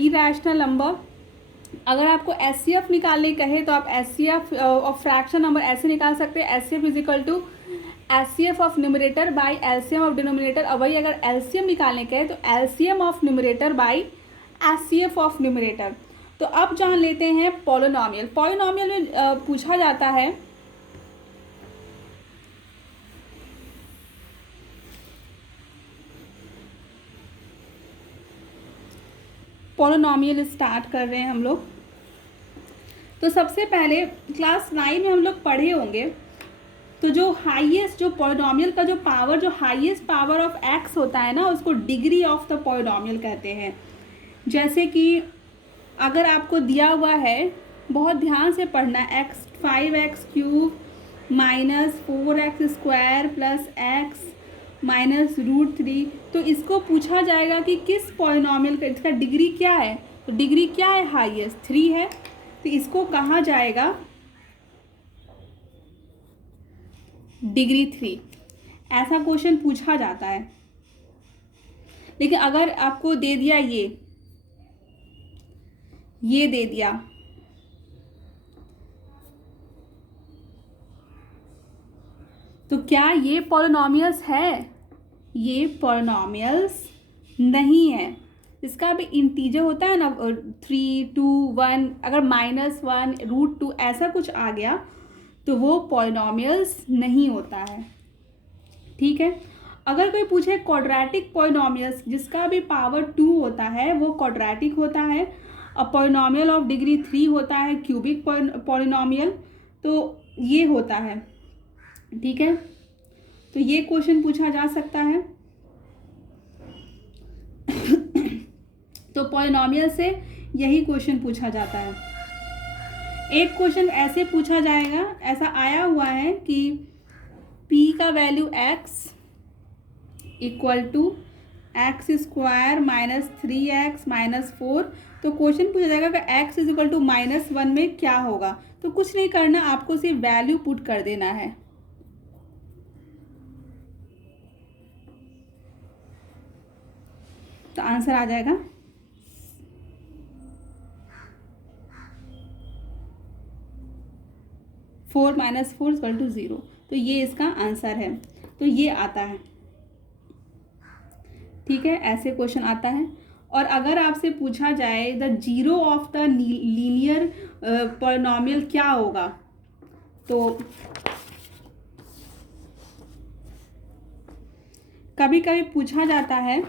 Irrational number. अगर आपको HCF निकालने कहे तो आप एचसीएफ ऑफ फ्रैक्शन नंबर ऐसे निकाल सकते हैं, HCF is equal to HCF of numerator by LCM of denominator. और वही अगर एलसीएम निकालने कहे तो LCM of numerator by HCF of numerator. तो अब जान लेते हैं पॉलिनोमियल। पॉलिनोमियल में पूछा जाता है पॉलिनोमियल स्टार्ट कर रहे हैं हम लोग। तो सबसे पहले क्लास 9 में हम लोग पढ़े होंगे, तो जो हाईएस्ट जो पॉलिनोमियल का जो पावर, जो हाईएस्ट पावर ऑफ एक्स होता है ना, उसको डिग्री ऑफ द पॉलिनोमियल कहते हैं। जैसे कि अगर आपको दिया हुआ है, बहुत ध्यान से पढ़ना, x 5x³ minus 4x² plus x minus √3, तो इसको पूछा जाएगा कि किस पॉलिनोमियल का इसका डिग्री क्या है। तो डिग्री क्या है, हाईएस्ट 3 है, तो इसको कहा जाएगा डिग्री 3। ऐसा क्वेश्चन पूछा जाता है। लेकिन अगर आपको दे दिया ये दे दिया, तो क्या ये पॉलिनोमियल्स है? ये पॉलिनोमियल्स नहीं है। इसका भी इंटीजर होता है ना, 3, 2, 1, अगर -1 √2 ऐसा कुछ आ गया तो वो पॉलिनोमियल्स नहीं होता है। ठीक है। अगर कोई पूछे क्वाड्रेटिक पॉलिनोमियल्स जिसका भी पावर 2 होता है वो क्वाड्रेटिक होता है। अब पॉलिनोमियल ऑफ डिग्री 3 होता है क्यूबिक पॉलिनोमियल, तो ये होता है। ठीक है, तो ये क्वेश्चन पूछा जा सकता है। तो पॉलिनोमियल से यही क्वेश्चन पूछा जाता है। एक क्वेश्चन ऐसे पूछा जाएगा, ऐसा आया हुआ है कि p का value x equal to x² minus 3x minus 4। तो क्वेश्चन पूछा जाएगा कि x इज इक्वल टू -1 में क्या होगा। तो कुछ नहीं करना, आपको सिर्फ वैल्यू पुट कर देना है। तो आंसर आ जाएगा 4 - 4 इक्वल टू 0। तो ये इसका आंसर है। तो ये आता है। ठीक है, ऐसे क्वेश्चन आता है। और अगर आपसे पूछा जाए the zero of the linear polynomial क्या होगा, तो कभी कभी पूछा जाता है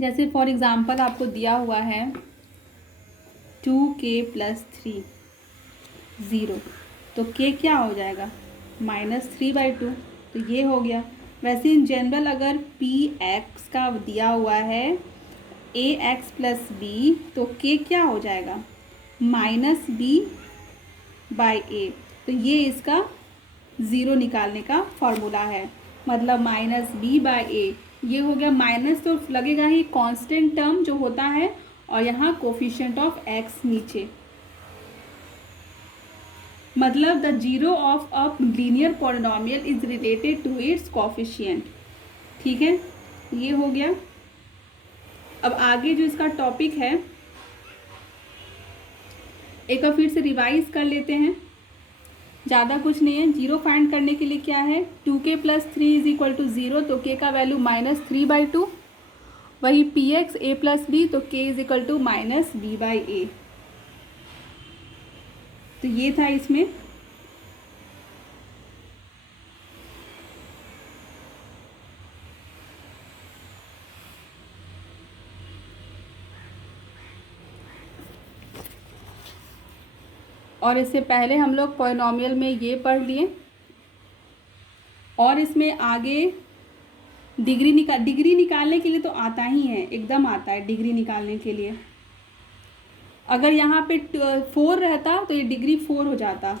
जैसे फॉर एग्जांपल आपको दिया हुआ है 2k + 3 0, तो k क्या हो जाएगा, -3/2। तो ये हो गया। वैसे इन जनरल अगर px का दिया हुआ है ax + b, तो k क्या हो जाएगा, -b/a। तो ये इसका 0 निकालने का फॉर्मूला है, मतलब -b/a। ये हो गया, माइनस तो लगेगा ही, कांस्टेंट टर्म जो होता है, और यहाँ कोफिशिएंट ऑफ x नीचे, मतलब the zero of a linear polynomial is related to its coefficient. ठीक है, ये हो गया। अब आगे जो इसका टॉपिक है एक बार फिर से रिवाइज कर लेते हैं। ज़्यादा कुछ नहीं है। जीरो फाइंड करने के लिए क्या है, 2k + 3 इज इक्वल टू 0, तो k का वैल्यू -3/2। वही px a + b, तो k is equal to -b/a। तो ये था इसमें। और इससे पहले हम लोग पॉलिनोमियल में ये पढ़ लिए, और इसमें आगे डिग्री निकालने के लिए तो आता ही है, एकदम आता है डिग्री निकालने के लिए। अगर यहाँ पे 4 रहता तो ये डिग्री 4 हो जाता।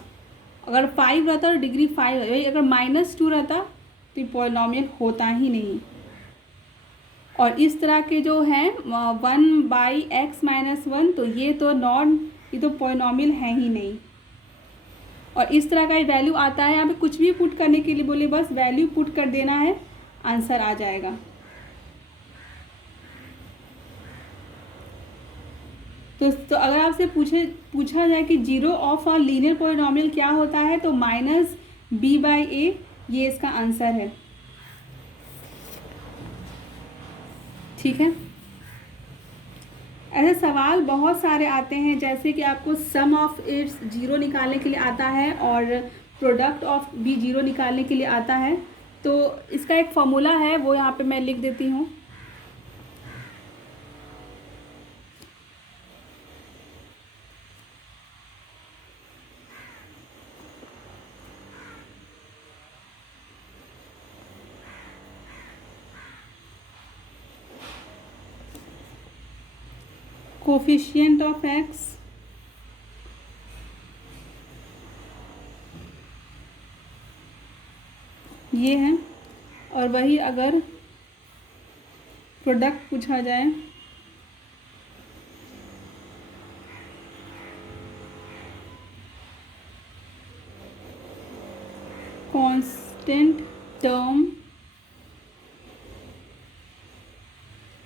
अगर 5 रहता तो डिग्री 5, अगर -2 रहता तो ये पॉलिनॉमियल होता ही नहीं। और इस तरह के जो हैं 1/x-1, तो ये तो पॉलिनॉमियल है ही नहीं। और इस तरह का वैल्यू आता है, यहाँ पे कुछ भी पुट करने के लिए बोले, बस वैल्यू पुट कर देना है, आंसर आ जाएगा। तो अगर आपसे पूछा जाए कि zero of a linear polynomial क्या होता है, तो -b/a ये इसका आंसर है। ठीक है, ऐसे सवाल बहुत सारे आते हैं, जैसे कि आपको सम ऑफ इट्स जीरो निकालने के लिए आता है और प्रोडक्ट ऑफ भी जीरो निकालने के लिए आता है। तो इसका एक फॉर्मूला है, वो यहाँ पे मैं लिख देती हूँ। कोफिशिएंट ऑफ एक्स ये है, और वही अगर प्रोडक्ट पूछा जाए कांस्टेंट टर्म,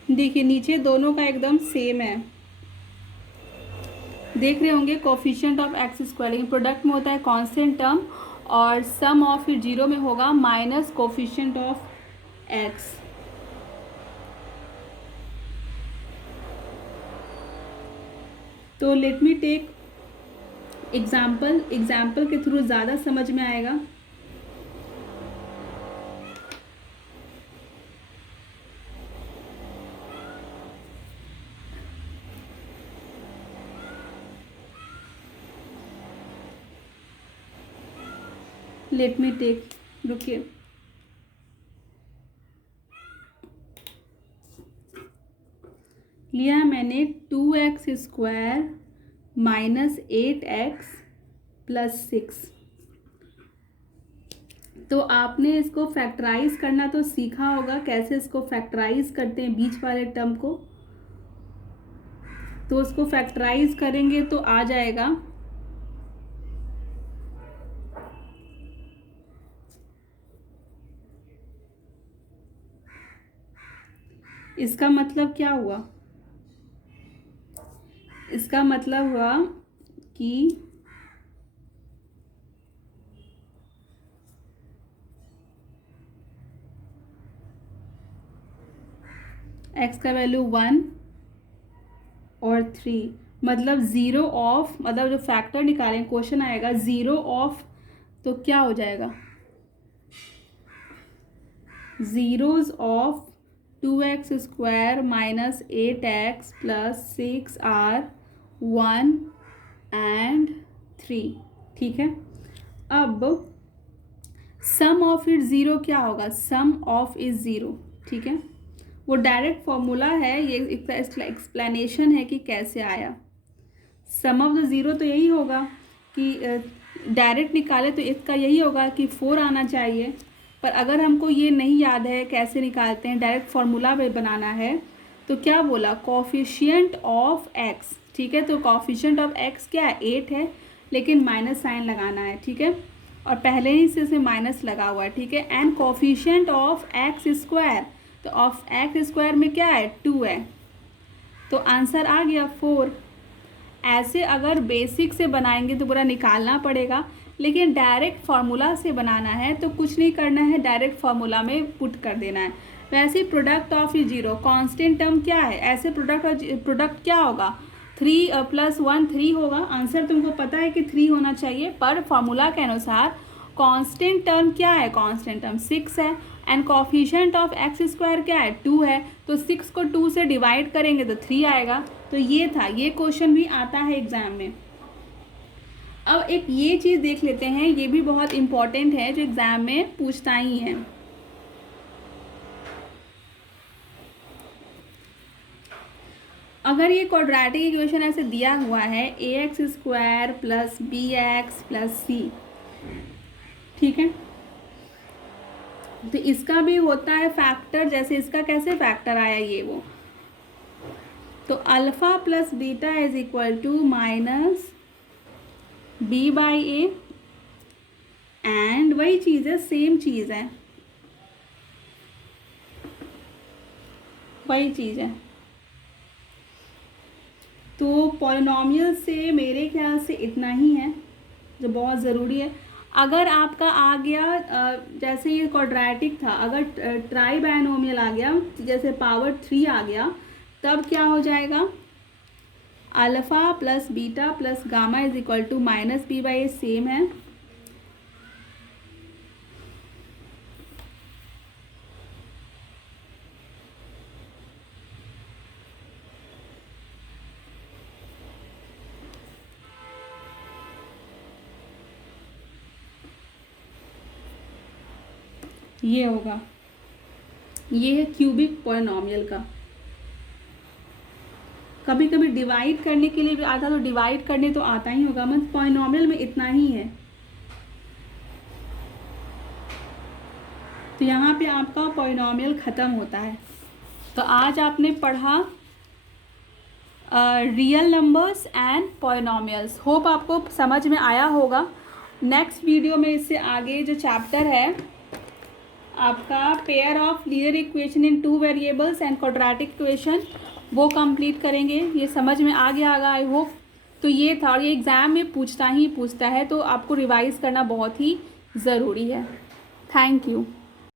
देखिए नीचे दोनों का एकदम सेम है, देख रहे होंगे, कोफिशिएंट ऑफ एक्स स्क्वायर, लेकिन प्रोडक्ट में होता है कांस्टेंट टर्म, और सम ऑफ फिर जीरो में होगा माइनस कोफिशिएंट ऑफ एक्स। तो लेट मी टेक एग्जाम्पल के थ्रू ज़्यादा समझ में आएगा। लेट मी टेक, रुकिए, लिया मैंने 2x² - 8x + 6। तो आपने इसको फैक्टराइज करना तो सीखा होगा, कैसे इसको फैक्टराइज करते हैं बीच वाले टर्म को। तो उसको फैक्टराइज करेंगे तो आ जाएगा इसका मतलब क्या हुआ, इसका मतलब हुआ कि x का वैल्यू 1 और 3, मतलब ज़ीरो ऑफ, मतलब जो फैक्टर निकालें क्वेश्चन आएगा ज़ीरो ऑफ, तो क्या हो जाएगा, zeros of 2x² - 8x + 6 are 1 and 3। ठीक है, अब सम ऑफ इट ज़ीरो क्या होगा, सम ऑफ इज ज़ीरो। ठीक है, वो डायरेक्ट फॉर्मूला है, ये एक्सप्लेनेशन है कि कैसे आया। सम ऑफ द ज़ीरो तो यही होगा कि डायरेक्ट निकाले तो इसका यही होगा कि 4 आना चाहिए, पर अगर हमको ये नहीं याद है कैसे निकालते हैं, डायरेक्ट फार्मूला में बनाना है, तो क्या बोला, कोफिशिएंट ऑफ एक्स। ठीक है, तो कोफिशिएंट ऑफ एक्स क्या है, 8 है, लेकिन माइनस साइन लगाना है। ठीक है, और पहले ही से इसमें माइनस लगा हुआ है। ठीक है, and coefficient of x square, तो ऑफ एक्स स्क्वायर में क्या है, 2 है, तो आंसर आ गया 4। ऐसे अगर बेसिक से बनाएंगे तो पूरा निकालना पड़ेगा, लेकिन डायरेक्ट फार्मूला से बनाना है तो कुछ नहीं करना है, डायरेक्ट फार्मूला में पुट कर देना है। वैसे product of zero constant term क्या है, ऐसे प्रोडक्ट क्या होगा, 3 + 1 3 होगा। आंसर तुमको पता है कि 3 होना चाहिए, पर फार्मूला के अनुसार कांस्टेंट टर्म क्या है, कांस्टेंट टर्म 6 है, and coefficient of x square क्या है, 2 है, तो 6 को 2 से डिवाइड करेंगे तो 3 आएगा। तो ये था, ये क्वेश्चन भी आता है एग्जाम में। अब एक ये चीज़ देख लेते हैं, ये भी बहुत इम्पॉर्टेंट है, जो एग्जाम में पूछता ही है। अगर ये क्वाड्रेटिक इक्वेशन ऐसे दिया हुआ है ax² + bx + c, ठीक है। तो इसका भी होता है फैक्टर, जैसे इसका कैसे फैक्टर आया ये वो, तो alpha plus beta is equal to minus B by A, and वही चीज़ है, सेम चीज़ है, वही चीज़ है। तो पॉलिनॉमियल से मेरे ख्याल से इतना ही है जो बहुत ज़रूरी है। अगर आपका आ गया जैसे ये क्वाड्रेटिक था, अगर ट्राई बायनोमियल आ गया, जैसे पावर 3 आ गया, तब क्या हो जाएगा, alpha plus beta plus gamma is equal to minus B by A, same है। ये होगा, ये है क्यूबिक पॉलिनॉमियल का। कभी कभी डिवाइड करने के लिए भी आता, तो डिवाइड करने तो आता ही होगा, मतलब पॉलिनॉमियल में इतना ही है। तो यहाँ पे आपका पॉलिनॉमियल ख़त्म होता है। तो आज आपने पढ़ा real numbers and polynomials. Hope आपको समझ में आया होगा। नेक्स्ट वीडियो में इससे आगे जो चैप्टर है आपका pair of linear equation in 2 variables and quadratic equation, वो कंप्लीट करेंगे। ये समझ में आ गया होगा आई होप। तो ये था, और ये एग्ज़ाम में पूछता है, तो आपको रिवाइज़ करना बहुत ही ज़रूरी है। Thank you.